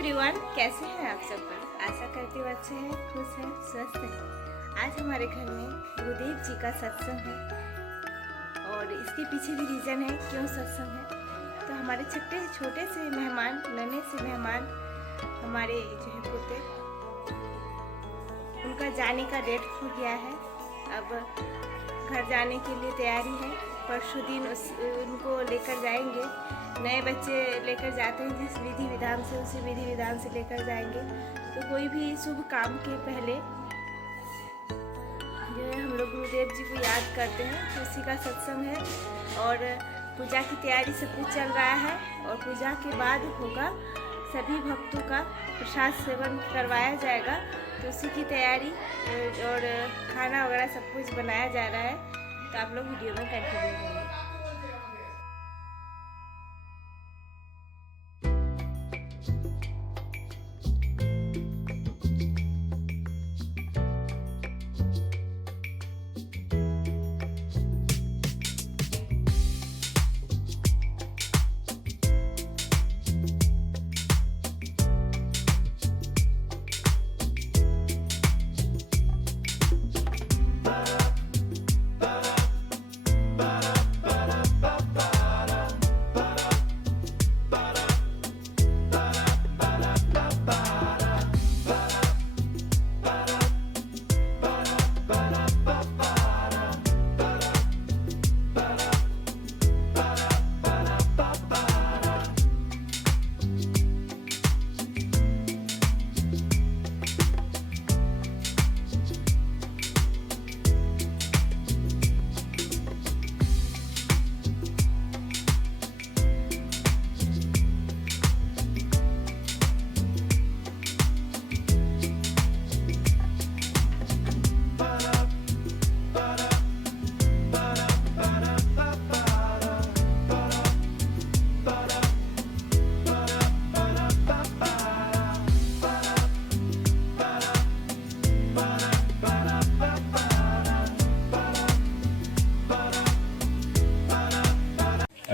Everyone, कैसे हैं आप सब? आशा करती हूँ अच्छे हैं, खुश हैं, स्वस्थ हैं। आज हमारे घर में गुरुदेव जी का सत्संग है और इसके पीछे भी रीज़न है क्यों सत्संग है। तो हमारे छोटे से मेहमान, नन्हे से मेहमान, हमारे जो है पोते, उनका जाने का डेट हो गया है। अब घर जाने के लिए तैयारी है। परसों दिन उनको लेकर जाएंगे। नए बच्चे लेकर जाते हैं जिस विधि विधान से, उसी विधि विधान से लेकर जाएंगे। तो कोई भी शुभ काम के पहले जो है हम लोग गुरुदेव जी को याद करते हैं। तो उसी का सत्संग है और पूजा की तैयारी सब कुछ चल रहा है। और पूजा के बाद होगा सभी भक्तों का प्रसाद सेवन करवाया जाएगा। तो उसी की तैयारी और खाना वगैरह सब कुछ बनाया जा रहा है। तो आप लोग वीडियो में कंटिन्यू करेंगे।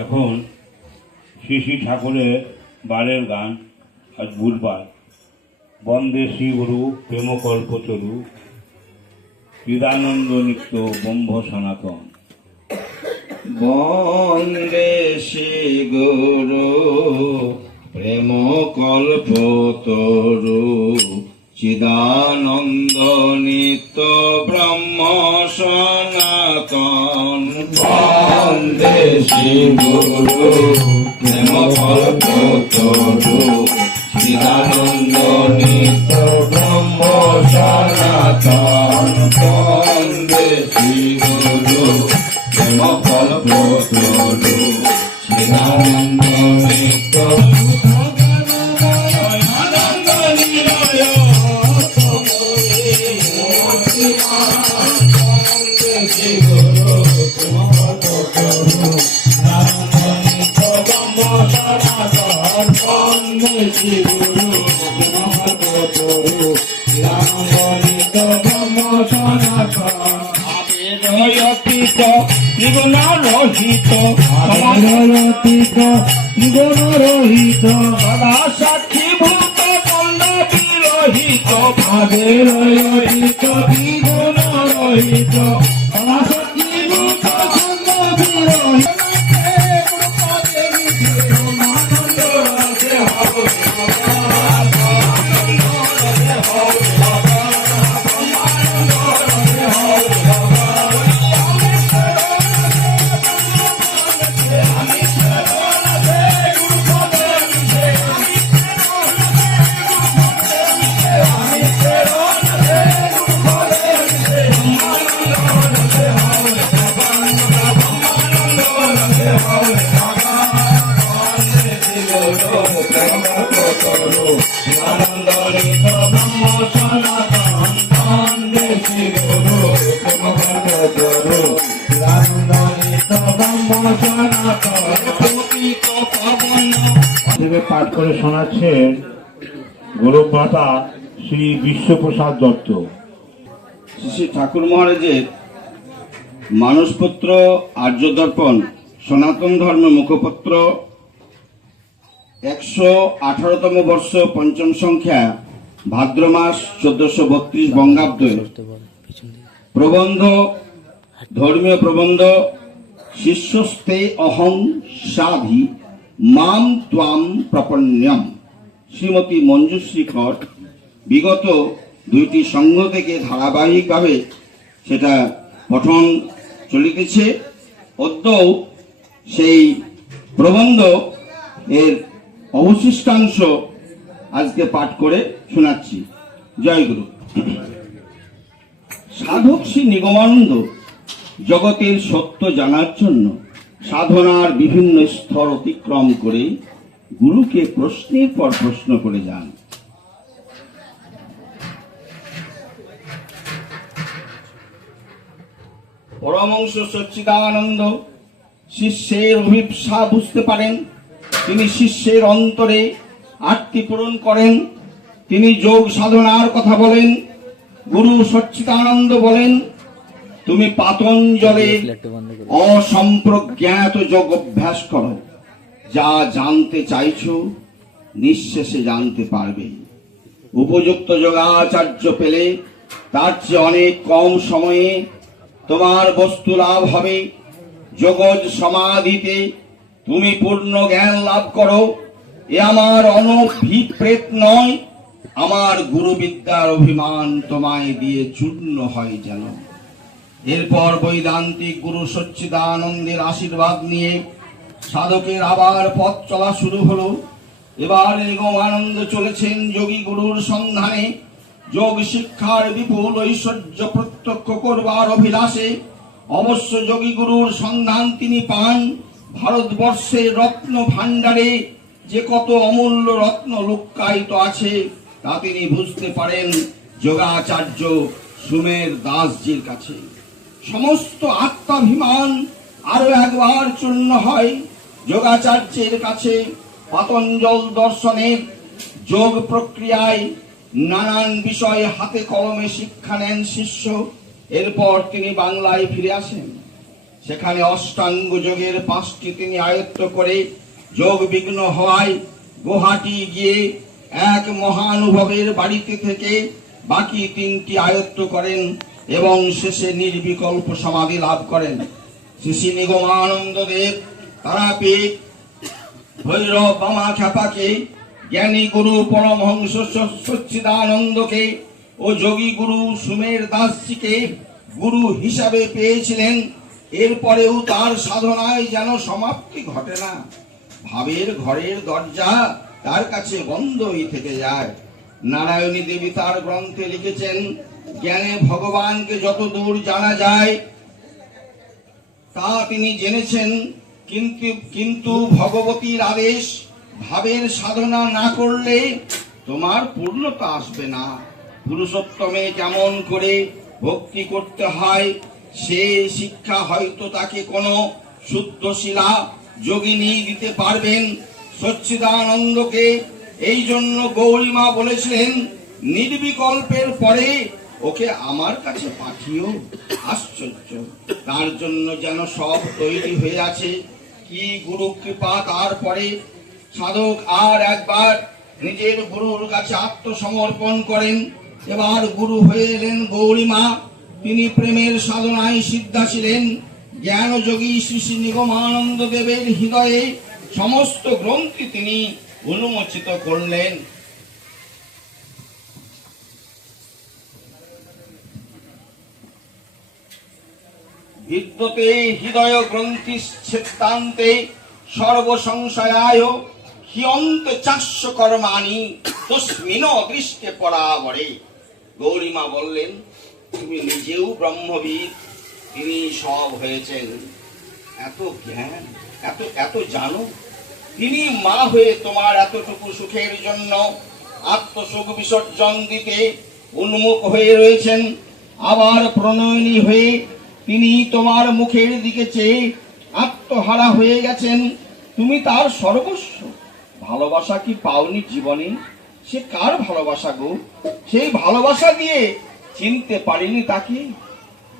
এখন শ্রী শ্রী ঠাকুরের বারের গান। আজ বুধবার। বন্দে শ্রী গুরু প্রেমকল্পতরু চিদানন্দ নিত্য ব্রহ্ম সনাতন। বন্দে শ্রী গুরু প্রেমকল্পতরু চিদানন্দ নিত্য ব্রহ্ম সনাতন। বন্দে শ্রী গুরু প্রেমকল্পতরু চিদানন্দ নিত্য ব্রহ্ম সনাতন। বন্দে শ্রী গুরু প্রেমকল্পতরু চিদানন্দ নিত্য নিগুণ রহিত সদা সাক্ষী ভূত বন্ধ বিরহিত ভাবের রহিত দ্বিগুণ রহিত সদা সাক্ষী ভূত বন্ধ বিরহিত পাঠ করে শোনাচ্ছেন গোলকমাতা শ্রী বিশ্বপ্রসাদ দত্ত। শ্রী ঠাকুর মহারাজের মানসপত্র আর্য দর্পণ সনাতন ধর্মের মুখপত্র 118তম বর্ষ পঞ্চম সংখ্যা ভাদ্র মাস 1432 বঙ্গাব্দ প্রবন্ধ, ধর্মীয় প্রবন্ধ শিষ্যস্তে অহং সাধি মাম ত্বাম প্রপন্যম, শ্রীমতী মঞ্জুশ্রী কর। বিগত 2টি সংঘ থেকে ধারাবাহিকভাবে সেটা পঠন চলিতেছে। অদ্যও সেই প্রবন্ধ এর অবশিষ্টাংশ আজকে পাঠ করে শোনাচ্ছি। জয় গুরু। সাধক শ্রী নিগমানন্দ জগতের সত্য জানার জন্য সাধনার বিভিন্ন স্তর অতিক্রম করে গুরুকে প্রশ্নের পর প্রশ্ন করে যান। পরমহংস সচ্চিদানন্দ শিষ্যের অভিপ্সা বুঝতে পারেন। তিনি শিষ্যের অন্তরে আর্তি পূরণ করেন। তিনি যোগ সাধনার কথা বলেন। গুরু সচ্চিদানন্দ বলেন, তুমি পাতঞ্জলে অসম্প্রজ্ঞাত যোগ অভ্যাস করো, যা জানতে চাইছো নিঃশেষে জানতে পারবে। উপযুক্ত যোগাচার্য পেলে তার চেয়ে অনেক কম সময়ে তোমার বস্তু লাভ হবে। যোগজ সমাধিতে তুমি পূর্ণ জ্ঞান লাভ করো। এ আমার অনভিপ্রেত নয়, আমার গুরু বিদ্যার অভিমান তোমায় দিয়ে চূর্ণ হয় যেন। এরপর বৈদান্তিক গুরু সচ্চিদানন্দের আশীর্বাদ নিয়ে সাধকের আবার পথ চলা শুরু হলো। এবার নিগমানন্দ চলেছেন যোগী গুরুর সন্ধানে। যোগ শিক্ষার বিপুল ঐশ্বর্য প্রত্যক্ষ করবার অভিলাষে অবশ্য যোগী গুরুর সন্ধান তিনি পান। ভারতবর্ষের রত্ন ভাণ্ডারে যে কত অমূল্য রত্ন লুক্কায়িত আছে তা তিনি বুঝতে পারেন যোগাচার্য সুমের দাসজির কাছে। সমস্ত আত্মাভিমান আরো একবার চূর্ণ হয় যোগাচার্যের কাছে। পাতঞ্জল দর্শনের যোগ প্রক্রিয়ায় নানান বিষয় হাতে কলমে শিক্ষা নেন শিষ্য। এরপর তিনি বাংলায় ফিরে আসেন। সেখানে অষ্টাঙ্গ যোগের 5টি তিনি আয়ত্ত করে যোগ বিঘ্ন হওয়ায় গুয়াহাটি গিয়ে এক মহানুভবের বাড়িতে থেকে বাকি 3টি আয়ত্ত করেন এবং শেষে নির্বিকল্প সমাধি লাভ করেন। শ্রী নিগমানন্দ দেব তারাপীঠ ভৈরব বামাখ্যাপাকে, জ্ঞানী গুরু পরমহংস সচ্চিদানন্দকে ও যোগী গুরু সুমের দাসজিকে গুরু হিসাবে পেয়েছিলেন। এরপরেও তার সাধনায় যেন সমাপ্তি ঘটে না। ভাবের ঘরের দরজা তার কাছে বন্ধই থেকে যায়। নারায়ণী দেবী তার গ্রন্থে লিখেছেন, জ্ঞানে ভগবানকে যত দূর জানা যায় তা তিনি জেনেছেন, কিন্তু ভগবতীর আদেশ ভাবের সাধনা না করলে তোমার পূর্ণতা আসবে না। পুরুষোত্তমে কেমন করে ভক্তি করতে হয় সে শিক্ষা হয়তো তাকে কোনো শুদ্ধশীলা যোগিনী দিতে পারবেন। সচ্চিদানন্দকে এই জন্য গৌরীমা বলেছিলেন, নির্বিকল্পের পরে ওকে আমার কাছে পাঠিও। আশ্চর্য, তার জন্য যেন সব তৈরি হয়ে আছে। কি গুরু কৃপা! তারপরে সাধক আর একবার নিজের গুরুর কাছে আত্মসমর্পণ করেন। এবার গুরু হয়ে এলেন গৌরীমা। তিনি প্রেমের সাধনায় সিদ্ধা ছিলেন। জ্ঞান যোগী শ্রী শ্রী নিগমানন্দ দেবের হৃদয়ে সমস্ত গ্রন্থি তিনি উন্মোচিত করলেন। বিদ্যতে হৃদয় গ্রন্থি ছেদান্তে সর্বসংশয়ায় হিয়ন্ত চাস্য কর্মাণি তস্মিন দৃষ্টে পরাবরে। গৌরীমা বললেন, তুমি নিজেও ব্রহ্মবিদ, তিনি সব হয়েছেন। এত জ্ঞান, এত জানো। তিনি মা হয়ে তোমার এতটুকু সুখের জন্য আত্মসুখ বিসর্জন দিতে উন্মুখ হয়ে রয়েছেন। আবার প্রণয়নী হয়ে তিনি তোমার মুখের দিকে চেয়ে আত্মহারা হয়ে গেছেন। তুমি তার সর্বস্ব। ভালোবাসা কি পাওনি জীবনে? সে কার ভালোবাসা গো? সেই ভালোবাসা দিয়ে চিনতে পারিনি তাকে।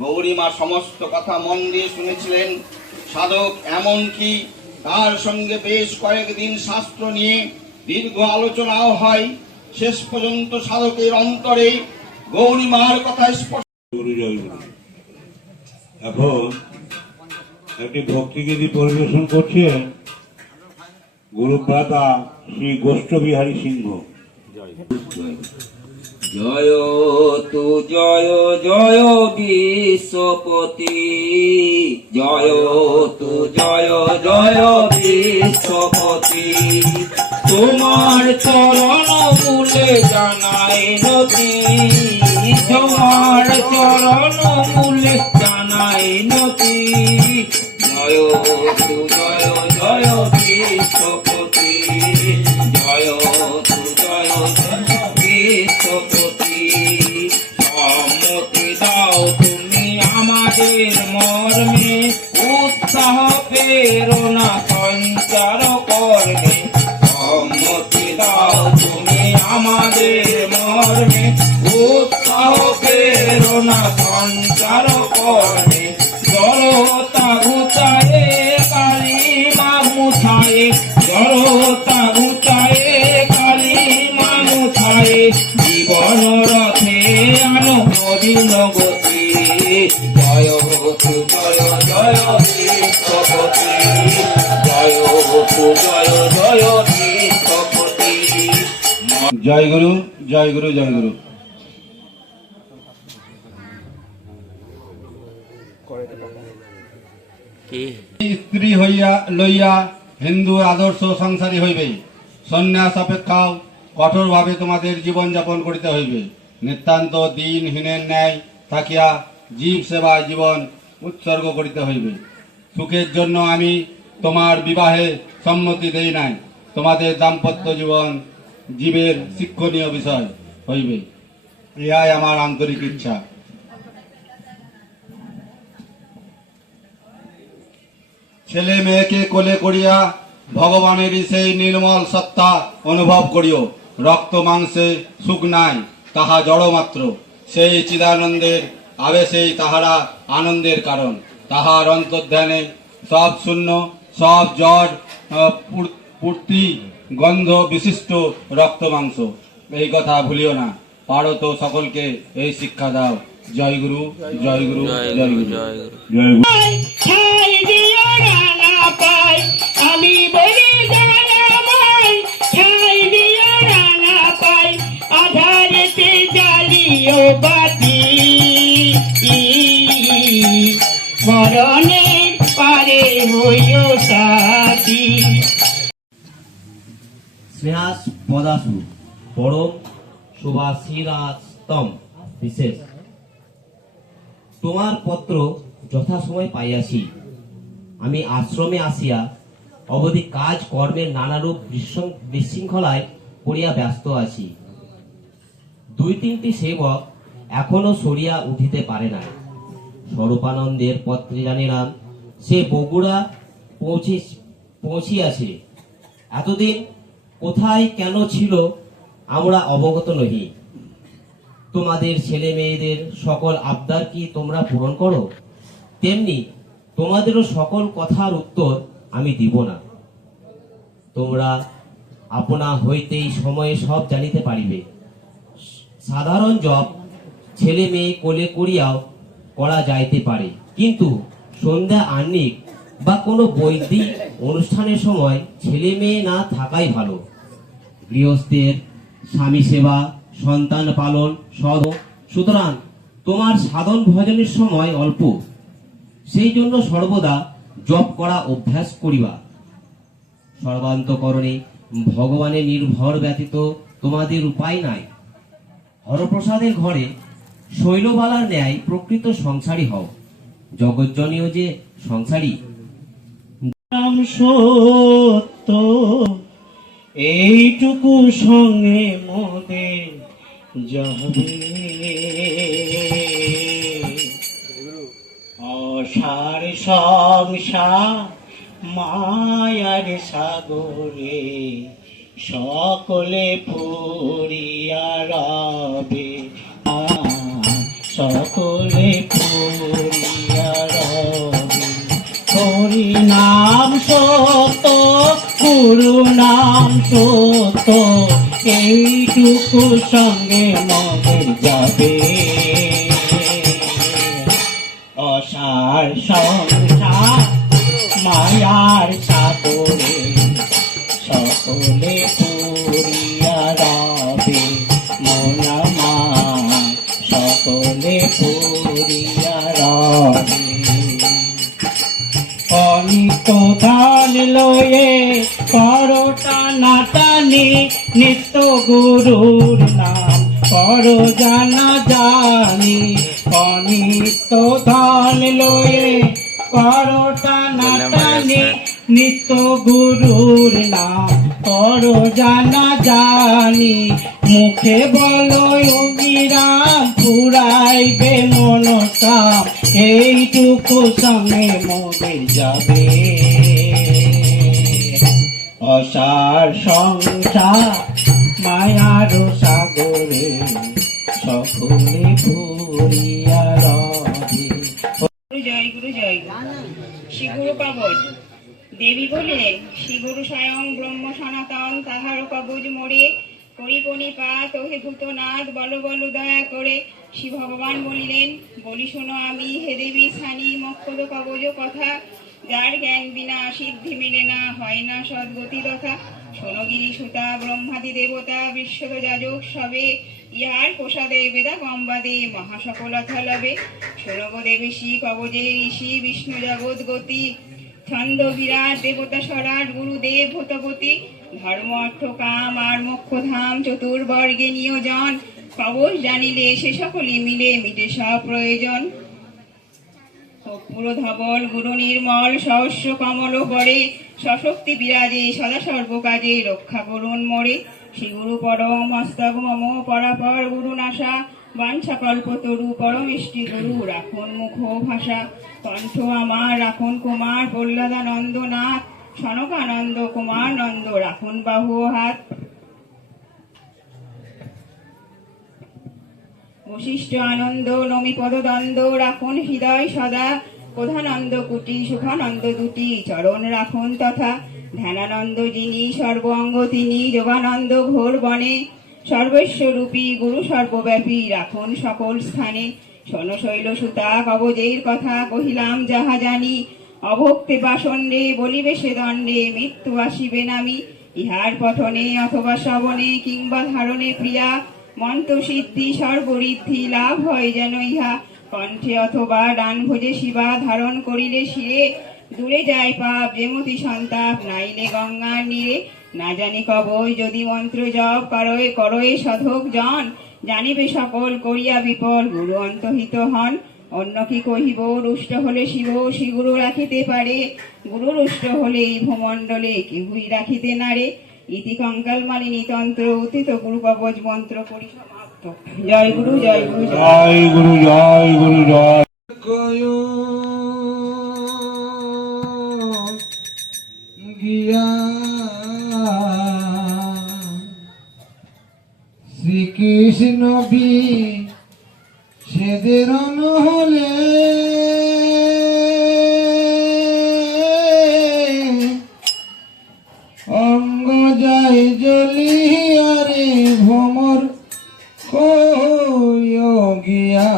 গৌরীমা সমস্ত কথা মন দিয়ে শুনেছিলেন। সাধক এমনকি তার সঙ্গে বেশ কয়েকদিন শাস্ত্র নিয়ে দীর্ঘ আলোচনাও হয়। শেষ পর্যন্ত সাধকের অন্তরে গৌরীমার কথা স্পষ্ট। গুরু জয় গুরু। এখন একটি ভক্তিগীতি পরিবেশন করছেন গুরুভ্রাতা শ্রী গোষ্ঠবিহারী সিংহ। জয় তু জয় জয় বিশ্বপতি, জয় তু জয় জয় বিশ্বপতি। তোমার চরণ মূলে জানাই নদী, তোমার চরণ মূলে জানাই নদী। জয় তু জয় জয় বিশ্বপতি, জয় তু জয় বিশ্বপতি। সম্মতি দাও তুমি আমাদের মর্মে, উৎসাহ প্রেরণা সঞ্চার করবে। সম্মতি দাও তুমি আমাদের মর্মে, উৎসাহ প্রেরণা সঞ্চার করবে। জড়তা ঘুচায়ে কালী মা মুছায়ে, জড়তা ঘুচায়ে কালী মা মুছায়ে। জীবন রথে আনো নবীন গতি, জয় তু জয় জয় বিশ্বপতি, জয় তু জয় জয় বিশ্বপতি। জয় গুরু, জয় গুরু, জয় গুরু। স্ত্রী হইয়া লইয়া হিন্দু আদর্শ সংসারী হইবে। সন্ন্যাস অপেক্ষাও কঠোরভাবে তোমাদের জীবন যাপন করিতে হইবে। নিতান্ত দিনহীনের ন্যায় থাকিয়া জীব সেবায় জীবন উৎসর্গ করিতে হইবে। সুখের জন্য আমি তোমার বিবাহে সম্মতি দেই নাই। তোমাদের দাম্পত্য জীবন জীবের শিক্ষণীয় বিষয় হইবে, ইহাই আমার আন্তরিক ইচ্ছা। ছেলে মেয়েকে কোলে করিয়া ভগবানেরই সেই নির্মল সত্তা অনুভব করিও। রক্ত মাংসে সুখ নাই, তাহা জড় মাত্র। সেই চিদানন্দের আবেশেই তাহারা আনন্দের কারণ। তাহার অন্তর্ধানে সব শূন্য, সব জড়, পূর্তি গন্ধ বিশিষ্ট রক্ত মাংস। এই কথা ভুলিও না। পারো তো সকলকে এই শিক্ষা দাও। জয় গুরু, জয় গুরু, জয় গুরু, জয় গুরু। ছাই দিও রানা পাই, আমি বলি দয়াময়। ছাই দিও রানা পাই, আধারেতে জ্বালিও বাতি। মরণের পারে হইও সাথী। স্নেহাস পদাসু পরম শুভাশীরাস্তম বিশেষ। তোমার পত্র যথাসময় পাইয়াছি। আমি আশ্রমে আসিয়া অবধি কাজ কর্মের নানারূপ বিশৃঙ্খলায় পড়িয়া ব্যস্ত আছি। 2-3টি সেবক এখনো সরিয়া উঠিতে পারে না। স্বরূপানন্দের পত্রে জানিলাম সে বগুড়া পৌঁছিয়াছে। এতদিন কোথায় কেন ছিল আমরা অবগত নহি। তোমাদের ছেলে মেয়েদের সকল আবদার কি তোমরা পূরণ করো? তেমনি তোমাদেরও সকল কথার উত্তর আমি দিব না। তোমরা আপনা হইতেই সময়ে সব জানিতে পারিবে। সাধারণ জপ ছেলে মেয়ে কোলে করিয়াও করা যাইতে পারে, কিন্তু সন্ধ্যা আহ্নিক বা কোনো বৈদিক অনুষ্ঠানের সময় ছেলে মেয়ে না থাকাই ভালো। গৃহস্থের স্বামী সেবা, সন্তান পালন সদ। সুতরাং তোমার সাধন ভজনের সময় অল্প, সেই জন্য সর্বদা জপ করা অভ্যাস করিবা। সর্বান্তকরণে ভগবানের নির্ভর ব্যতীত তোমাদের উপায় নাই। হরপ্রসাদের ঘরে শৈলবালার ন্যায় প্রকৃত সংসারী হও। জগজ্জনীয় যে সংসারী। নাম সত্য, এইটুকু সঙ্গে মোদের যাবে। অসার সংসার মায়ার সাগরে সকলে পড়িয়া রবে। সকলে পড়িয়া রবে। হরি নাম সত্য, সত্য এইটুকু সঙ্গে মোদের যাবে অসার সংসার মায়ার সাগরে সকলে পুরিয়া রবে মন আমার সকলে পুরিয়া রবে অনিত ধান লয়ে করো টানাটানি নিত্য গুরুর নাম করো জানা জানি অনিত ধান লয়ে করো টানাটানি নিত্য গুরুর নাম করো জানা জানি মুখে বলো অবিরাম ফুরাইবে মনসাম এইটুকু সঙ্গে মোদের যাবে অসার সংসার মায়ার সাগরে সকলে পুরিয়া রবে। জয় গুরু জয় গুরু। শ্রী গুরু কবচ। দেবী বলিলেন, শ্রী গুরু স্বয়ং ব্রহ্ম সনাতন, তাহার কবচ মোড়ে করি পণিপাত ওহে ভূতনাথ, বল বল দয়া করে। শ্রী ভগবান বলিলেন, বলি শোনো আমি হে দেবী স্থানী মক্ষদ কবচ কথা, যার জ্ঞান বিনা সিদ্ধি মেলে না, হয় না সদ্গতি তথা। শোনো গিরি সুতা ব্রহ্মাদি দেবতা বিশ্বদ যাজক সবে, ইহার প্রসাদে বেদা গম্বাদে মহাসফলতা লবে। শোনো গো দেবেশী কবজে ঋষি বিষ্ণু জগৎ গতি, ছন্দ বিরাট দেবতা সরাট গুরুদেব ভূতপতি। ধর্ম অর্থ কাম আর মোক্ষ ধাম চতুর্বর্গে নিয়োজন, কবচ জানিলে সে সকলে মিলে মিটে সব প্রয়োজন। পুরো ধবল গুরু নির্মল সহস্র কমল পরে, সশক্তি বিরাজে সদা সর্বকাজে রক্ষা করুন মোরে। শ্রী গুরু পরম মস্তক মম পরাপর গুরু নাশা, বাঞ্ছা কল্পতরু পরমেষ্টি গুরু রাখুন মুখ ভাষা। কণ্ঠ আমার রাখুন কুমার প্রহ্লাদানন্দ নাথ, সনকানন্দ কুমার নন্দ রাখুন বাহু হাত। বশিষ্ঠ আনন্দ নমি পদদ্বন্দ্ব রাখুন হৃদয় সদা, প্রধানন্দ কুটি সুখানন্দ দুটি চরণ রাখুন তথা। ধ্যানানন্দ যিনি সর্ব অঙ্গ তিনি, যোগানন্দ ঘোর বনে, সর্বস্বরূপী গুরু সর্বব্যাপী রাখুন সকল স্থানে। শোন শৈল সুতা কবজের কথা কহিলাম যাহা জানি, অভক্তে বাসন্ডে বলিবে সে দণ্ডে মৃত্যু আসিবে নামি। ইহার পঠনে অথবা শ্রবণে কিংবা ধারণে প্রিয়া, মন্ত্র সিদ্ধি সর্বঋদ্ধি লাভ হয় যেন ইহা। কণ্ঠে অথবা ডান ভোজে শিবা ধারণ করিলে শিরে, দূরে যায় পাপ যেমতি সন্তাপ নাইলে গঙ্গার নীরে। না জানি কবই যদি মন্ত্র জপ করয়ে করয়ে সাধক জন, জানিবে সকল করিয়া বিপল গুরু অন্তহিত হন। অন্য কি কহিব, রুষ্ট হলে শিব শ্রী গুরু রাখিতে পারে, গুরু রুষ্ট হলে এই ভূমণ্ডলে কেহই রাখিতে নারে। ইতি কঙ্কাল মালিনী তন্ত্র উত্থিত গুরু কবচ মন্ত্র করি সমাপ্ত। জয় গুরু জয় গুরু জয় গুরু জয় গুরু জয়। গিয়া শ্রীকৃষ্ণ বি সেদের নহলে অঙ্গ যাই জ্বলিয়ারে ভ্রমর কয় গিয়া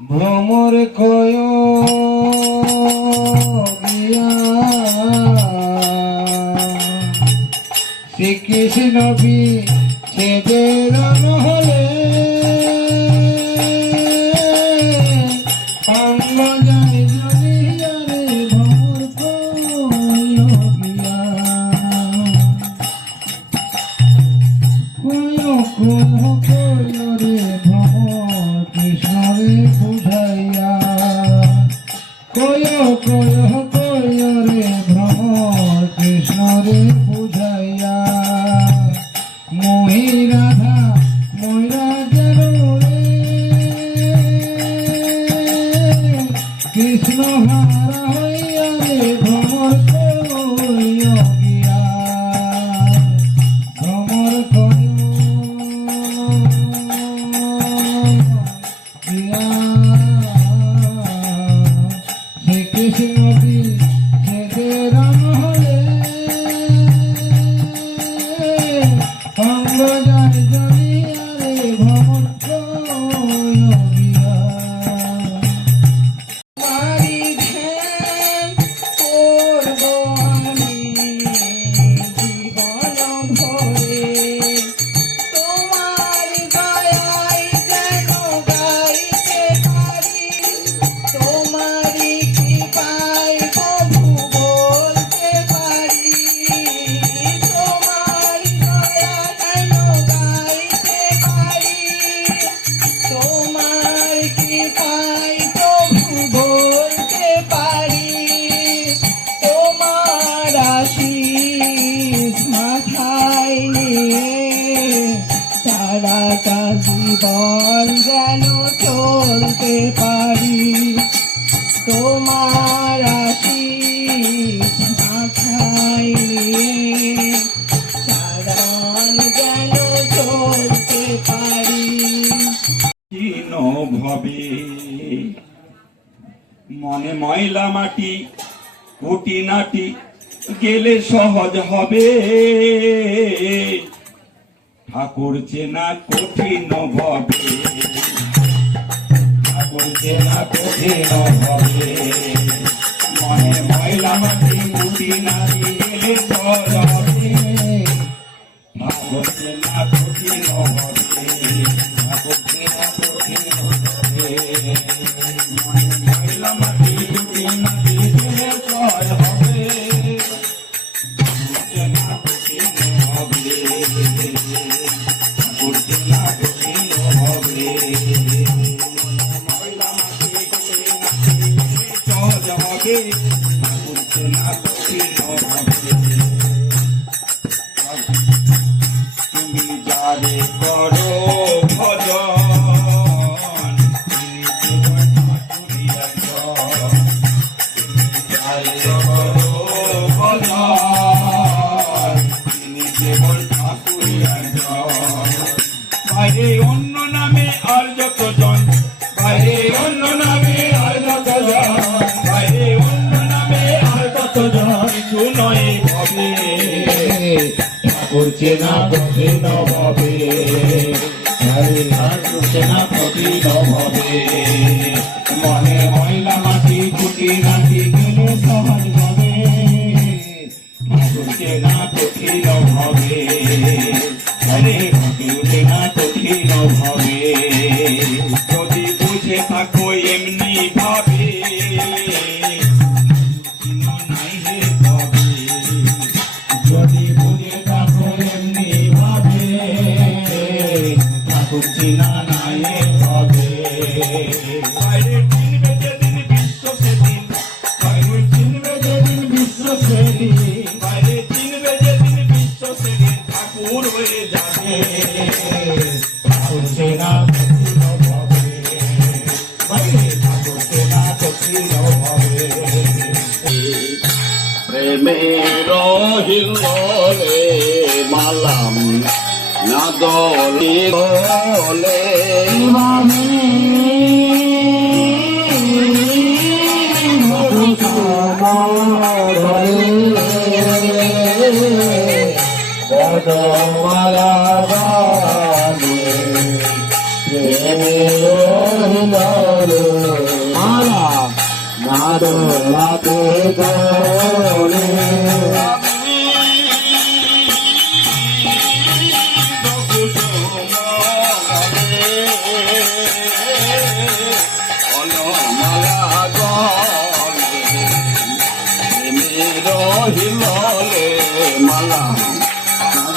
ভ্রমর কয় গিয়া শ্রীকৃষ্ণ বি সেদের নহলে অঙ্গ যাই জ্বলিয়ারে ভ্রমর কয় গিয়া রে ভ্রমর কৃষ্ণরে বুঝাইয়া কয় রে ভ্রমর কৃষ্ণরে বুঝাইয়া মোহি রাধা ময়রা যেন রে কৃষ্ণ হারা হইয়া রে ভ্রমর কয় গিয়া ভ্রমর কয় গিয়া শ্রীকৃষ্ণ বি সেদের নহলে অঙ্গ যায় জড়িয়া রে ভ্রমণ করিয়া তোমারি ধ্যান করব আমি জীবন ভরে, তোমার দয়ায় যেন গাইতে পারি, তোমারি কৃপায় প্রভু বলতে পারি, তোমার দয়া যেন গাইতে পারি, তোমার কৃপায় প্রভু বলতে পারি, তোমার আশীষ মাথায় নিয়ে সারাটা জীবন যেন চলতে পারি, তোমার আশীষ মাথায় নিয়ে সারান যেন চলতে পারি। হীন ভবে মনে ময়লা মাটি খুঁটিনাটি গেলে সহজ হবে, ঠাকুর চেনা কঠিন ভবে, ঠাকুর চেনা কঠিন ভবে, মনে ময়লা মাটি খুঁটিনাটি গেলে সহজ হবে, ঠাকুর চেনা কঠিন হবে, ঠাকুর চেনা কঠিন হবে, মনে ময়লা মাটি খুঁটিনাটি গেলে সহজ হবে, ঠাকুর চেনা কঠিন হবে, ঠাকুর চেনা কঠিন হবে, ময়লা মাটি খুঁটিনাটি গেলে সহজ হবে, ঠাকুর চেনা কঠিন হবে। তুমি যারে করো ভজন, তিনি জীবন ঠাকুরিয়া জন। তুমি যারে করো ভজন, তিনি জীবন ঠাকুরিয়া জন। বাইরে অন্য নামে আর যতজন, বাইরে অন্য নামে আর যতজন, বাইরে অন্য নামে আর যতজন, কিছু নয় ভবে, ঠাকুর চেনা কঠিন হবে, ঠাকুর চেনা কঠিন হবে, মনে ময়লা মাটি খুঁটিনাটি গেলে সহজ হবে, ঠাকুর চেনা কঠিন হবে, আরে ঠাকুর চেনা কঠিন হবে, যদি বুঝে থাকো এমনি ভাবে, নাই হে তবে, যদি বুঝে থাকো এমনি ভাবে, ঠাকুর চেনা নাই হবে, বাইরে চিনবে যেদিন বিশ্ব সেদিন, বাইরে চিনবে যেদিন বিশ্ব সেদিন, বাইরে চিনবে যেদিন বিশ্ব সেদিন, ঠাকুর হয়ে যাবে, ঠাকুর চেনা কঠিন হবে, বাইরে ঠাকুর চেনা কঠিন হবে। প্রেমের হিল্লোলে মালাম না দলে দলে,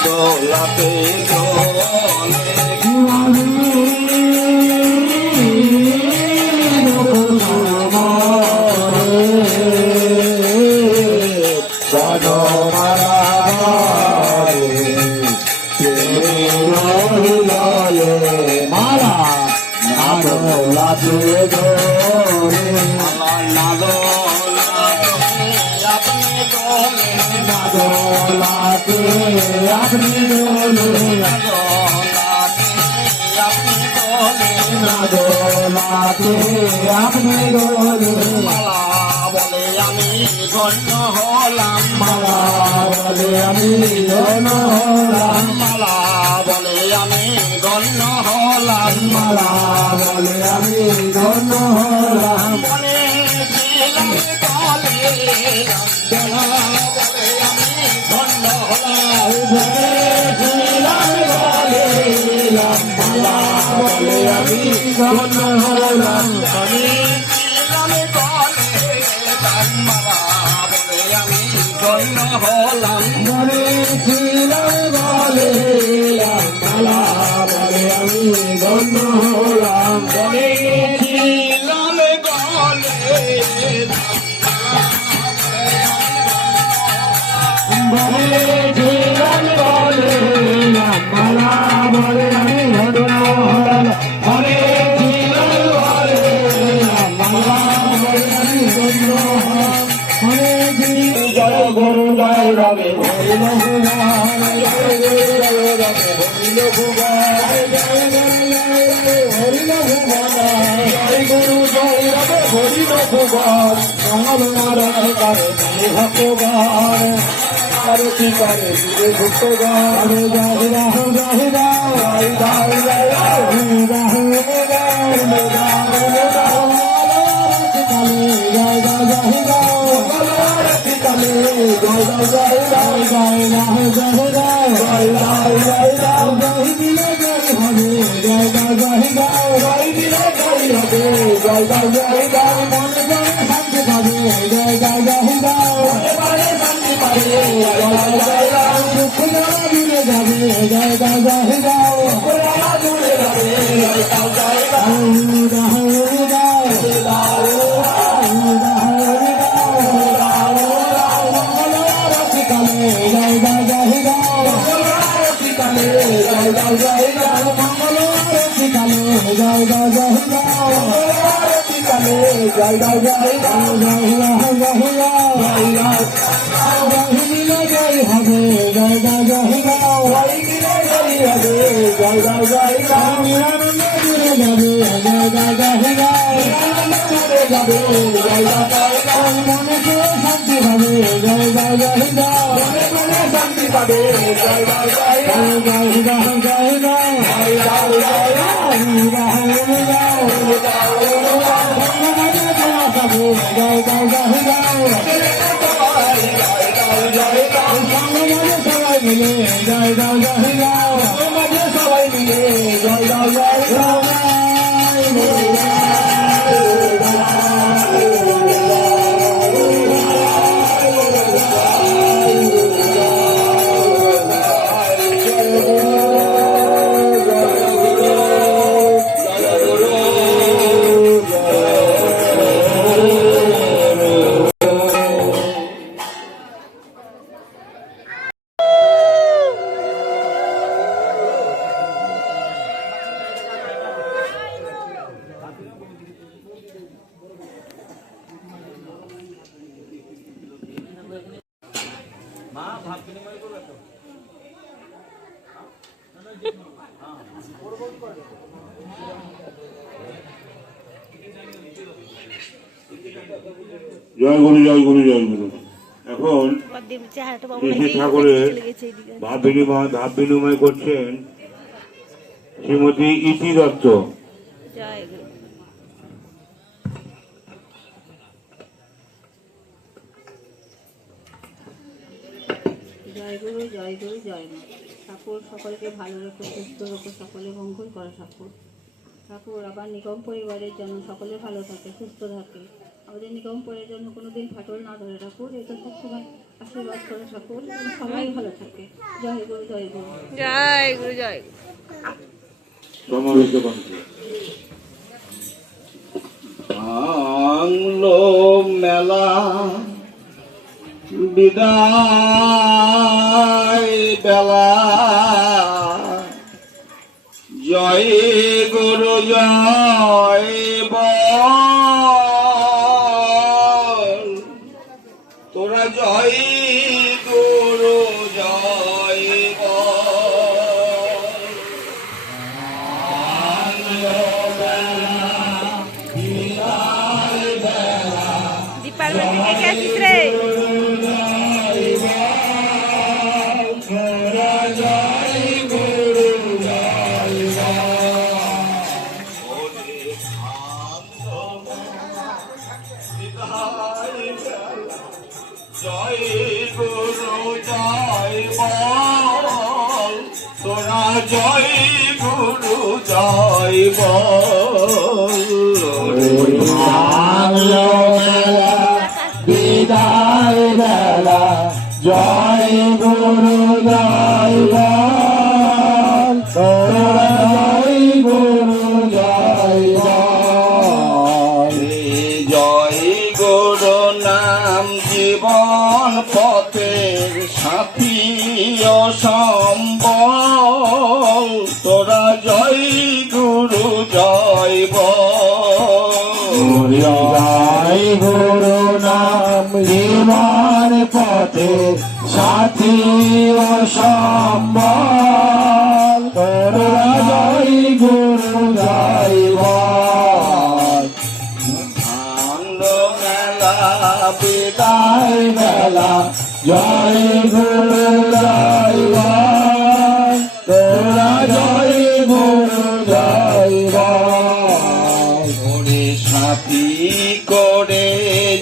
নাদলাতে দোলে হিললে মালা দোলাতে দোলে, মালা নাদলাতে দোলে নাদলাতে আপনি দোলে, নাদলাতে আপনি দোলে, বলে আমি ধন্য হলাম মালা বলে আমি ধন্য হলাম, মালা বলে আমি ধন্য হলাম মালা বলে আমি ধন্য হলাম, বলেছিলাম বলে মালা বলে আমি ধন্য হলাম বলেছিলাম বলেছিলাম, মালা বলে আমি ধন্য হলাম, বলেছিলাম বলে মালা বলে আমি ধন্য হলাম বলেছিলাম বলেছিলাম, মালা বলে আমি ধন্য হলাম, বলেছিলাম বলেছিলাম বলেছিলাম, মালা বলে আমি ধন্য হলাম, বলেছিলাম বলেছিলাম, মালা বলে আমি ধন্য হলাম, হরে কৃষ্ণ জয় গুরু জয় রবে হরিল ভুবন, জয় গুরু জয় রবে হরিল ভুবন, জয় গুরু জয় রবে হরিল ভুবন, জয় গুরু জয় রবে হরিল ভুবন, মঙ্গল নারায়ণ করে ভগবান, আরতি করে দিবে ভক্তগণ, জয় রাহু জয় রাহু জয় জয় জয় রাহু রাহু জয় গুরু জয় গুরু জয় গুরু। এখন শ্রী ঠাকুরের ভাব বিনিময় করছেন শ্রীমতী ইতি দত্ত। জয় গুরু। জয় গুরু জয় গুরু জয় মা। ঠাকুর সকলকে ভালো রেখো, সুস্থ রেখো, সকলে মঙ্গল করে ঠাকুর। ঠাকুর আবার নিগম পরিবারের জন্য সকলে ভালো থাকে, সুস্থ থাকে। আমাদের নিগম পরিবারের জন্য কোনোদিন ফাটল না ধরে ঠাকুর, এটা সবসময় আশীর্বাদ করে ঠাকুর, সবাই ভালো থাকে। জয় গুরু জয় গুরু জয় গুরু জয় গুরু। সমাবেত কণ্ঠে বাংলো মেলা বিদায় বেলা, জয় গুরু জয় বল, তোরা জয় গুরু জয় বল। ডিপার্টমেন্ট থেকে কে আসিস রে? গুরু জয় বল। বিদায় বেলা জয় গুরু জয় বল, জয় গুরু জয় বল। জয় গুরু নাম জীবন পথের সাথী ও সম্বল, তোরা জয় গুরু জয় বল। জয় গুরু নাম জীবন পথে সাথী ও সম্বল, তোরা জয় গুরু জয় বল। আনন্দ মেলা বিদায় বেলা জয় গুরু জয় বল, তোরা জয় গুরু জয় বল। ওরে সাথী করে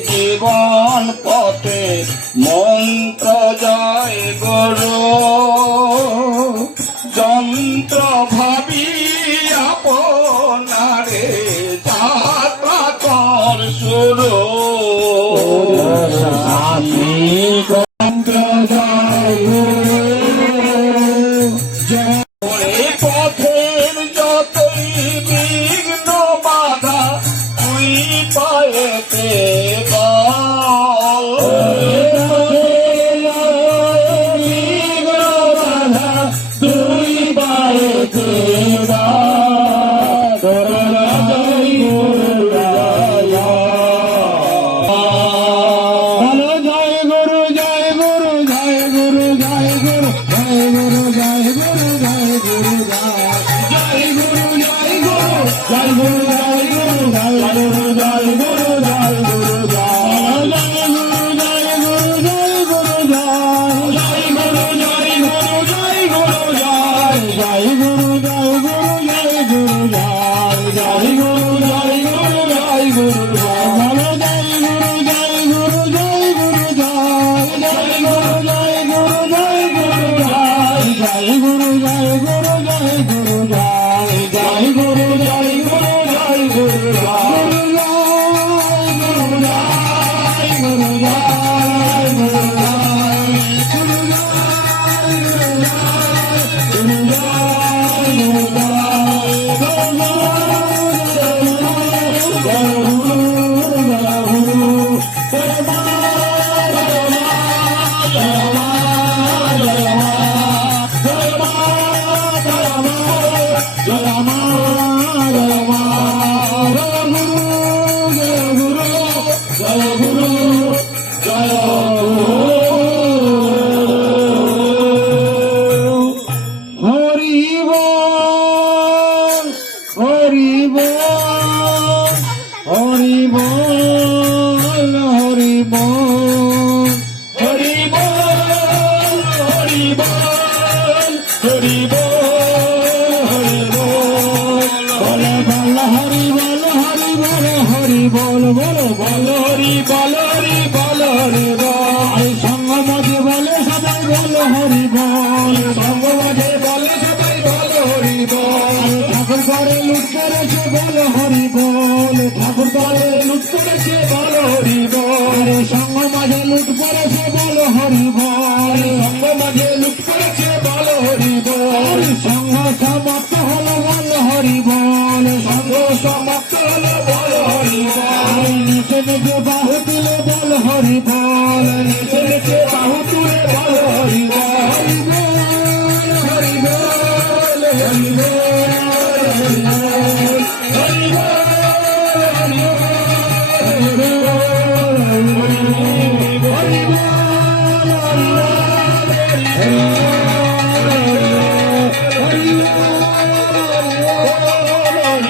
জীবন পথে মন্ত্র জয় গুরু, যন্ত্র ভাবি আপনারে যাত্রা কর শুরু। সাথী মন্ত্র জয় গুরু, ওরে পথের যতই বিঘ্ন বাধা তুই পায়েতে বল। দুই বাড়িতে তোরা জয় গুরু জয় বল। জয় গুরু জয় গুরু জয় গুরু জয় গুরু জয় গুরু জয় গুরু জয় গুরু জয় গুরু জয় গুরু জয় গুরু জয় গুরু জয় গুরু জয় গুরু জয় গুরু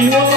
Hare